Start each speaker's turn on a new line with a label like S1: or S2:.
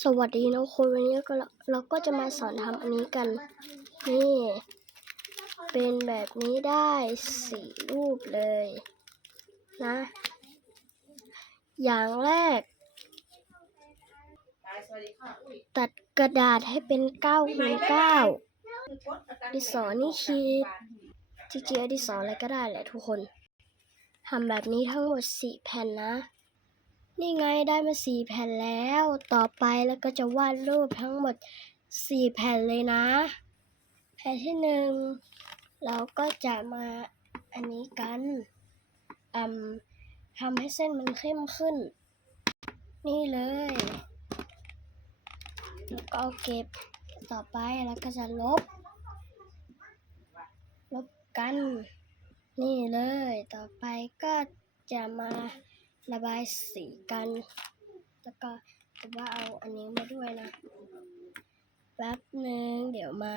S1: สวัสดีนะคนวันนี้ก็เราก็จะมาสอนทำอันนี้กัน นี่ เป็นแบบนี้ได้สี่รูปเลย นะ อย่างแรก ตัดกระดาษให้เป็นเก้าคูณเก้าดิสอนี่คือจริงๆดิสออะไรก็ได้แหละทุกคนทำแบบนี้ทั้งหมดสี่แผ่นนะ นี่ไงได้มาสี่แผ่นแล้ว ต่อไปแล้วก็จะวาดรูปทั้งหมดสี่แผ่นเลยนะ แผ่นที่หนึ่งเราก็จะมาอันนี้กันอืมทำให้เส้นมันเข้มขึ้น นี่เลยแล้วก็เอาเก็บต่อไปแล้วก็จะลบ ลบกัน นี่เลยต่อไปก็จะมา ระบายสีกัน แล้วก็แต่ว่าเอาอันนี้มาด้วยนะ แป๊บหนึ่งเดี๋ยวมา